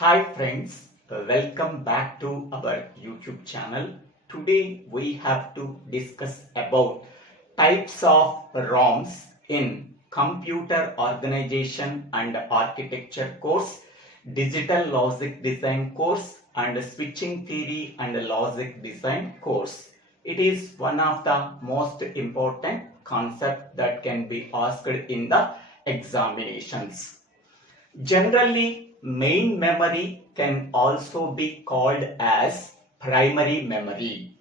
Hi friends, welcome back to our YouTube channel. Today we have to discuss about types of ROMs in Computer Organization and Architecture course, Digital Logic Design course and Switching Theory and Logic Design course. It is one of the most important concepts that can be asked in the examinations. Generally, main memory can also be called as primary memory.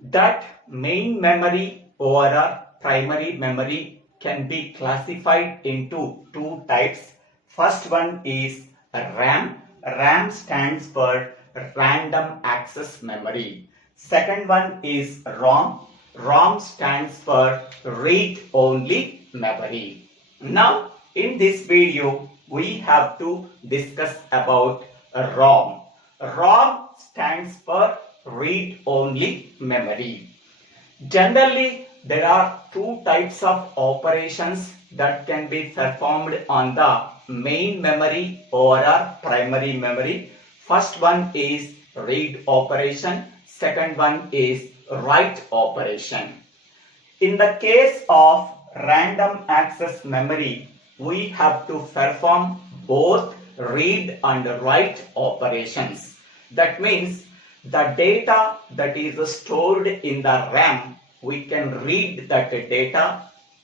That main memory or a primary memory can be classified into two types. First one is RAM. RAM stands for random access memory. Second one is ROM. ROM stands for read-only memory. Now, in this video, we have to discuss about ROM. ROM stands for read-only memory. Generally, there are two types of operations that can be performed on the main memory or a primary memory. First one is read operation. Second one is write operation. In the case of random access memory, we have to perform both read and write operations. That means the data that is stored in the RAM, we can read that data.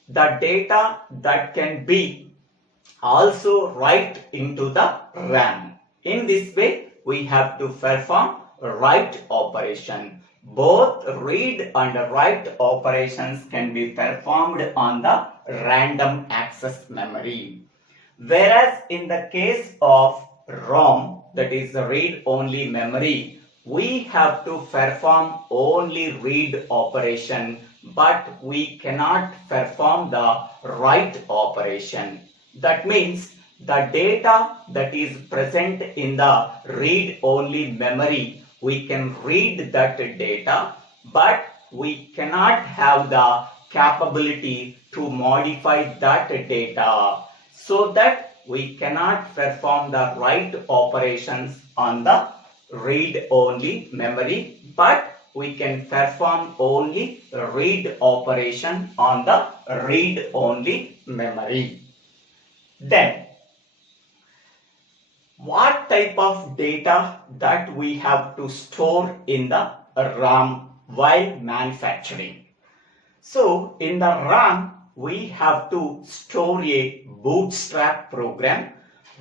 The data that can be also write into the RAM. In this way, we have to perform write operation. Both read and write operations can be performed on the random access memory. Whereas in the case of ROM, that is read-only memory, we have to perform only read operation, but we cannot perform the write operation. That means the data that is present in the read-only memory, we can read that data, but we cannot have the capability to modify that data, so that we cannot perform the write operations on the read-only memory, but we can perform only read operation on the read-only memory. Then, what type of data that we have to store in the RAM while manufacturing? So, in the RAM, we have to store a bootstrap program.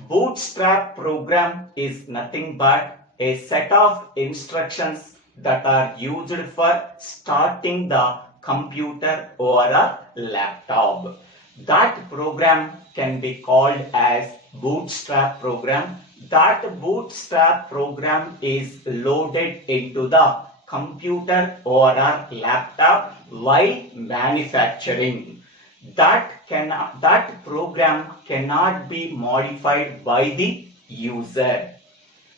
Bootstrap program is nothing but a set of instructions that are used for starting the computer or a laptop. That program can be called as bootstrap program. That bootstrap program is loaded into the computer or a laptop while manufacturing. That program cannot be modified by the user.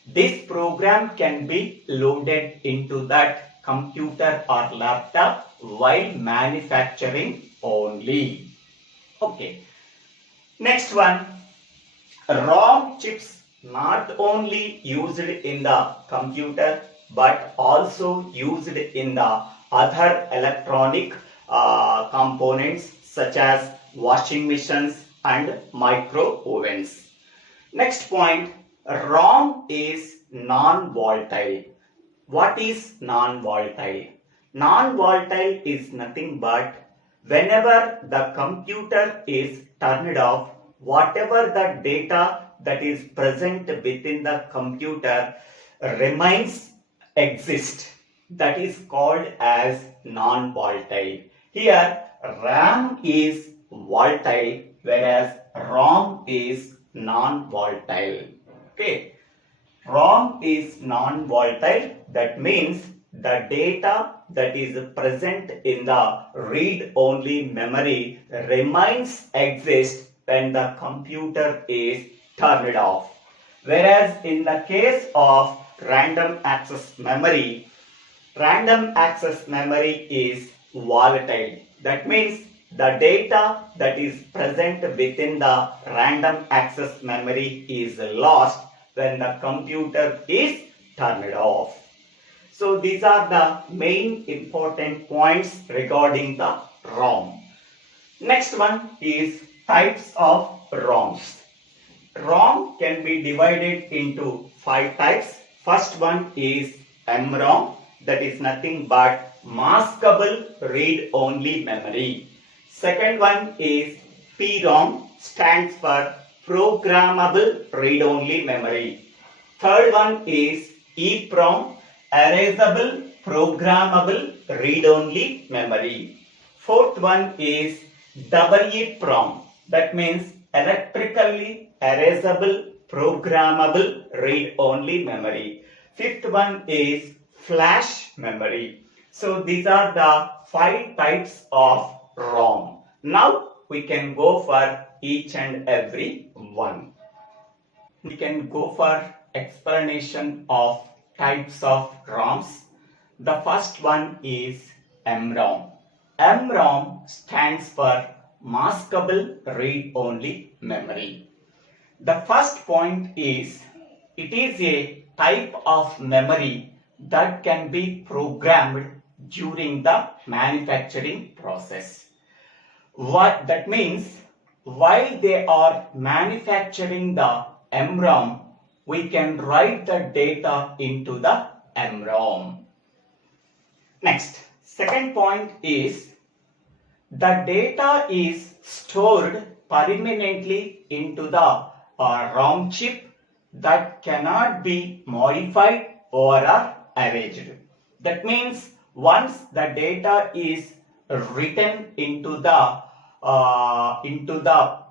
This program can be loaded into that computer or laptop while manufacturing only. Okay. Next one, ROM chips not only used in the computer but also used in the other electronic components such as washing machines and micro ovens. Next point, ROM is non-volatile. What is non-volatile? Non-volatile is nothing but whenever the computer is turned off, whatever the data that is present within the computer remains exist. That is called as non-volatile. Here, RAM is volatile, whereas ROM is non-volatile. Okay. ROM is non-volatile. That means the data that is present in the read-only memory remains exist when the computer is turned off. Whereas in the case of random access memory is volatile. That means the data that is present within the random access memory is lost when the computer is turned off. So these are the main important points regarding the ROM. Next one is types of ROMs. ROM can be divided into 5 types. First one is MROM, that is nothing but maskable read-only memory. Second one is PROM, stands for programmable read-only memory. Third one is EPROM, erasable programmable read-only memory. Fourth one is EEPROM, that means electrically erasable programmable read-only memory. Fifth one is flash memory. So these are the 5 types of ROM. Now we can go for each and every one. We can go for explanation of types of ROMs. The first one is MROM. MROM stands for maskable read-only memory. The first point is it is a type of memory that can be programmed during the manufacturing process. What that means, while they are manufacturing the MROM, we can write the data into the MROM. Next, second point is the data is stored permanently into the ROM chip that cannot be modified or erased. That means once the data is written into the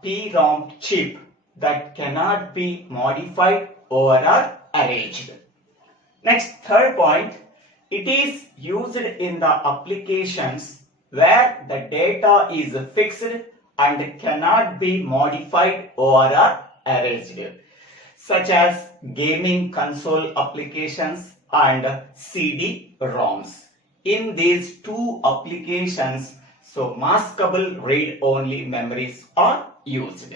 PROM chip, that cannot be modified or erased. Next, third point, it is used in the applications where the data is fixed and cannot be modified or erased, such as gaming console applications and CD-ROMs. In these two applications, so maskable read-only memories are used.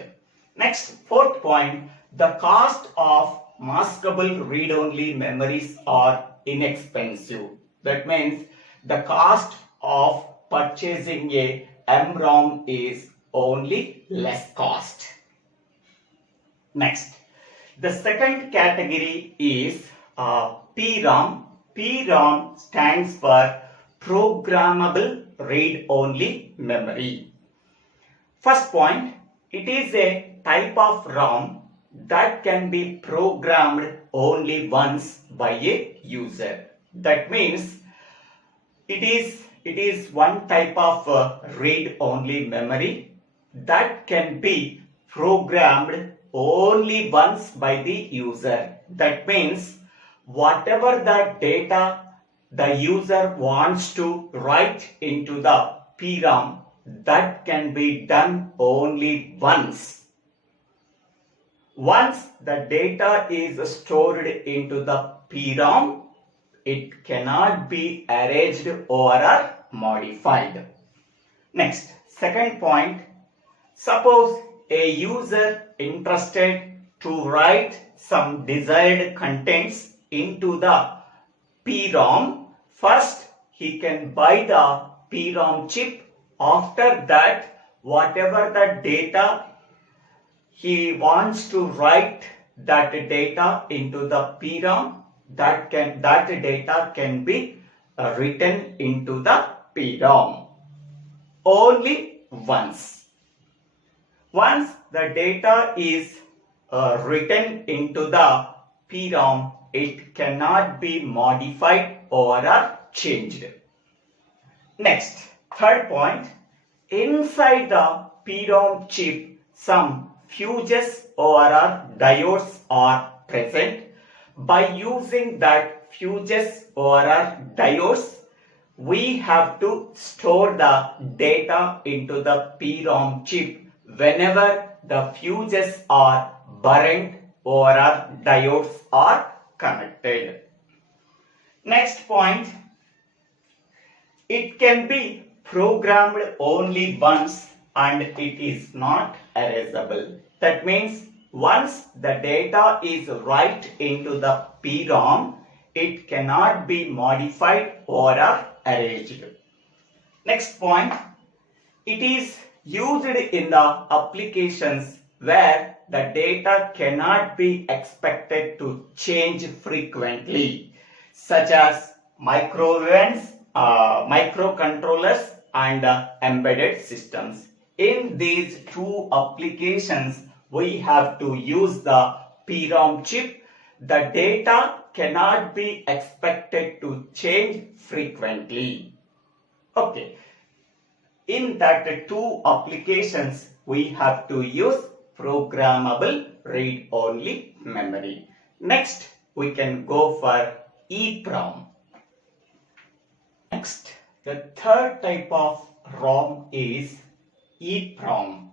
Next, fourth point, the cost of maskable read-only memories are inexpensive. That means the cost of purchasing a MROM is only less cost. Next, the second category is PROM. PROM stands for programmable read-only memory. First point, it is a type of ROM that can be programmed only once by a user. That means it is one type of read-only memory that can be programmed only once by the user. That means whatever the data the user wants to write into the PROM, that can be done only once. Once the data is stored into the PROM, it cannot be erased or modified. Next, second point, suppose a user interested to write some desired contents into the PROM, first he can buy the PROM chip. After that, whatever the data he wants to write that data into the PROM, that data can be written into the PROM only once. Once the data is written into the PROM, it cannot be modified or changed. Next, third point, inside the PROM chip, some fuses or diodes are present. By using that fuses or diodes, we have to store the data into the PROM chip whenever the fuses are burnt or diodes are connected. Next point, it can be programmed only once and it is not erasable. That means once the data is write into the PROM, it cannot be modified or erased. Next point, it is used in the applications where the data cannot be expected to change frequently, such as microwaves, microcontrollers and embedded systems. In these two applications, we have to use the PROM chip. The data cannot be expected to change frequently. Okay. In that two applications, we have to use programmable read-only memory. Next, we can go for EPROM. Next, the third type of ROM is EPROM.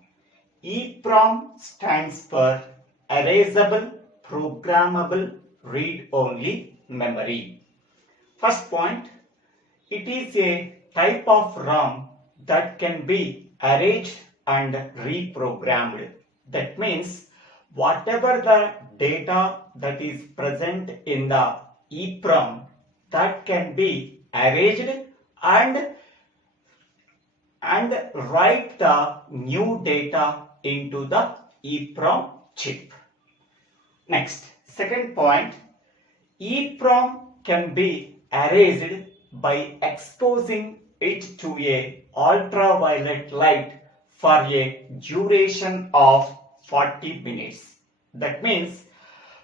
EPROM stands for Erasable Programmable Read-Only Memory. First point, it is a type of ROM that can be erased and reprogrammed. That means whatever the data that is present in the EPROM, that can be erased and write the new data into the EPROM chip. Next, second point, EPROM can be erased by exposing it to a ultraviolet light for a duration of 40 minutes. That means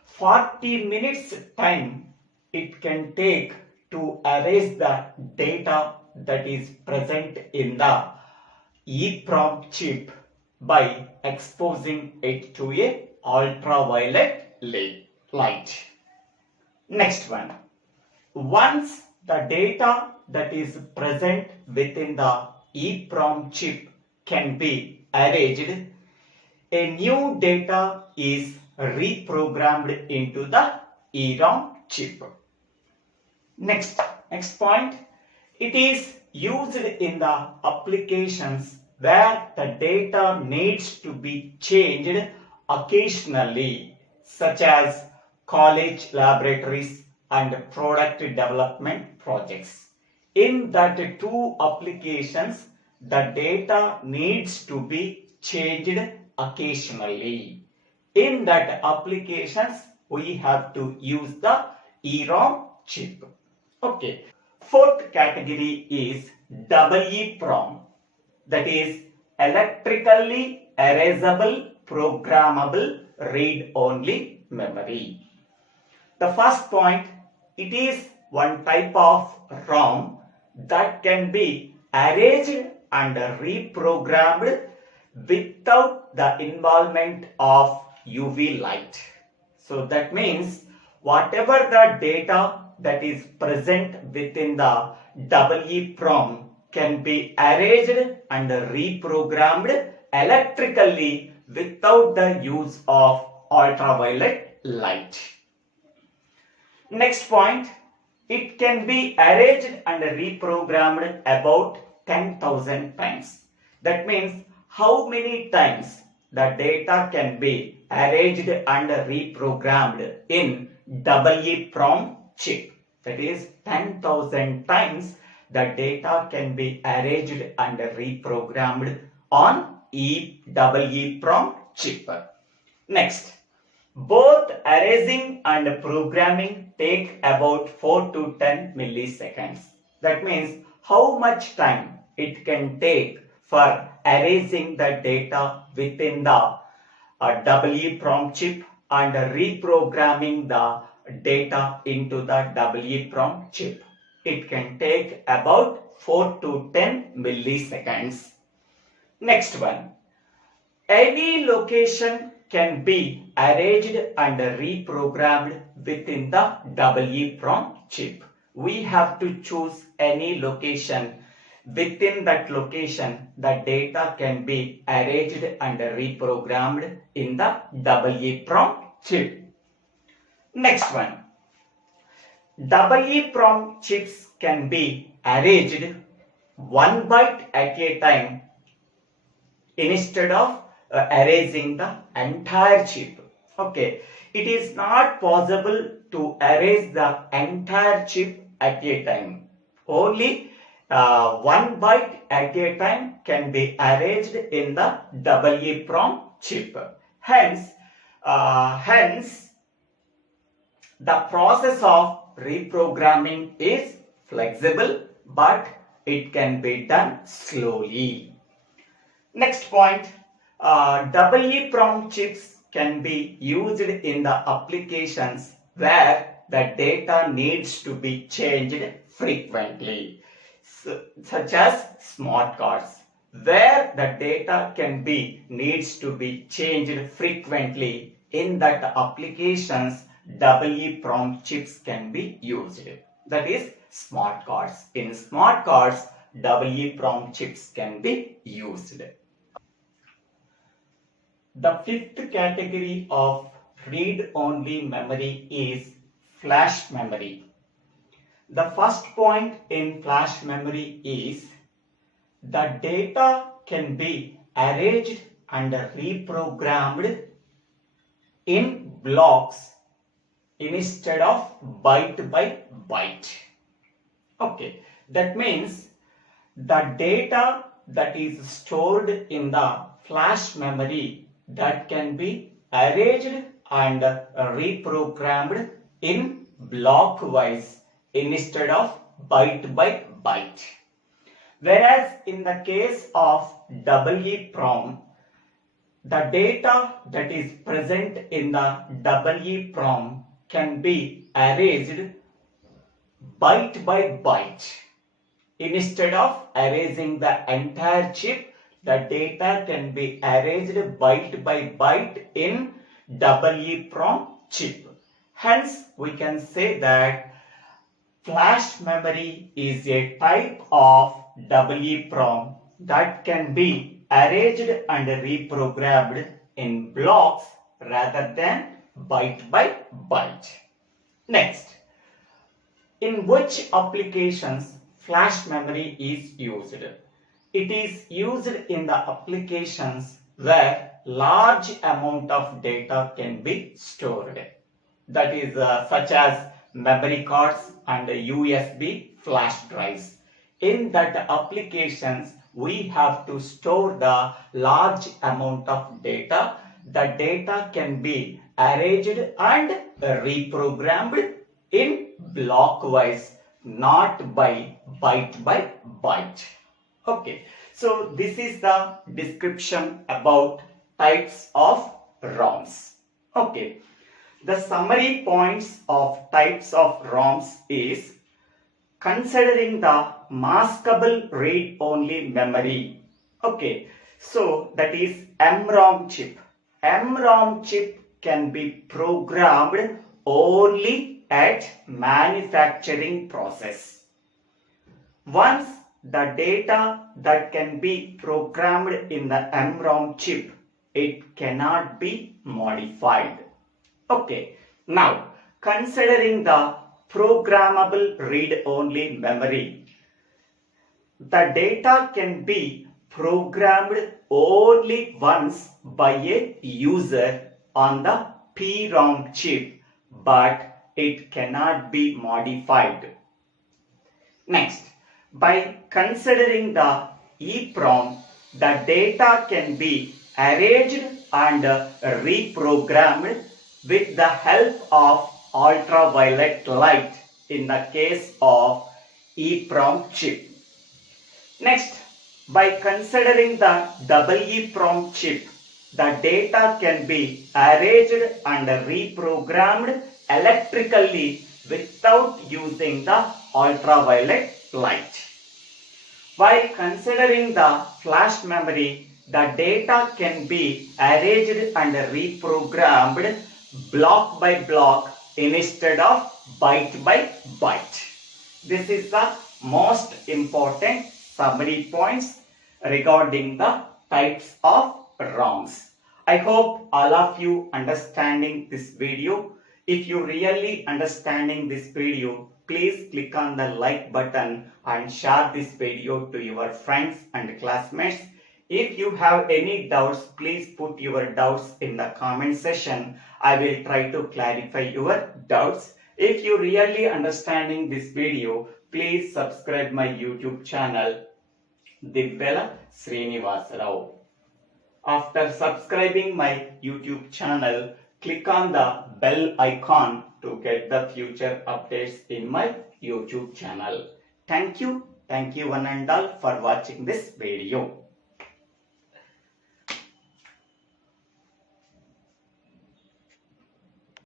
40 minutes time it can take to erase the data that is present in the EPROM chip by exposing it to a ultraviolet light. Next one, once the data that is present within the EPROM chip can be erased, a new data is reprogrammed into the EPROM chip. Next point, it is used in the applications where the data needs to be changed occasionally, such as college laboratories and product development projects. In that two applications, the data needs to be changed occasionally. In that applications, we have to use the EPROM chip. Okay. Fourth category is EEPROM, that is electrically erasable programmable read-only memory. The first point, it is one type of ROM that can be erased and reprogrammed without the involvement of UV light. So that means whatever the data that is present within the EEPROM can be erased and reprogrammed electrically without the use of ultraviolet light. Next point, it can be erased and reprogrammed about 10,000 times. That means how many times the data can be erased and reprogrammed in EEPROM chip. That is 10,000 times the data can be erased and reprogrammed on EEPROM chip. Next, both erasing and programming take about 4 to 10 milliseconds. That means how much time it can take for erasing the data within the EEPROM chip and reprogramming the data into the EEPROM chip. It can take about 4 to 10 milliseconds. Next one, any location can be erased and reprogrammed within the EEPROM chip. We have to choose any location. Within that location, the data can be erased and reprogrammed in the EEPROM chip. Next one, EEPROM chips can be erased one byte at a time instead of erasing the entire chip. Okay, it is not possible to erase the entire chip at a time. Only one byte at a time can be erased in the EEPROM chip. Hence, the process of reprogramming is flexible, but it can be done slowly. Next point, EEPROM chips can be used in the applications where the data needs to be changed frequently, such as smart cards, where the data needs to be changed frequently. In that applications, EEPROM chips can be used. That is smart cards. In smart cards, EEPROM chips can be used. The fifth category of read-only memory is flash memory. The first point in flash memory is the data can be arranged and reprogrammed in blocks instead of byte by byte. Okay, that means the data that is stored in the flash memory that can be arranged and reprogrammed in block wise instead of byte by byte. Whereas in the case of EEPROM, the data that is present in the EEPROM can be arranged byte by byte. Instead of erasing the entire chip, the data can be arranged byte by byte in EEPROM chip. Hence, we can say that flash memory is a type of EEPROM that can be arranged and reprogrammed in blocks rather than byte by byte. Next, in which applications flash memory is used? It is used in the applications where large amount of data can be stored. That is such as memory cards and USB flash drives. In that applications, we have to store the large amount of data. The data can be arranged and reprogrammed in block wise, not by byte by byte. Okay, so this is the description about types of ROMs. Okay, the summary points of types of ROMs is considering the maskable read-only memory. Okay, so that is MROM chip. MROM chip can be programmed only at manufacturing process. Once the data that can be programmed in the MROM chip, it cannot be modified. Okay, now considering the programmable read-only memory, the data can be programmed only once by a user on the PROM chip, but it cannot be modified. Next, by considering the EPROM, the data can be arranged and reprogrammed with the help of ultraviolet light in the case of EPROM chip. Next, by considering the EEPROM chip, the data can be arranged and reprogrammed electrically without using the ultraviolet light. While considering the flash memory, the data can be arranged and reprogrammed block by block instead of byte by byte. This is the most important summary points regarding the types of ROMs. I hope all of you understanding this video. If you really understanding this video, please click on the like button and share this video to your friends and classmates. If you have any doubts, please put your doubts in the comment section. I will try to clarify your doubts. If you really understanding this video, please subscribe my YouTube channel, Dibbela Srinivasarao. After subscribing my YouTube channel, click on the bell icon to get the future updates in my YouTube channel. Thank you one and all for watching this video.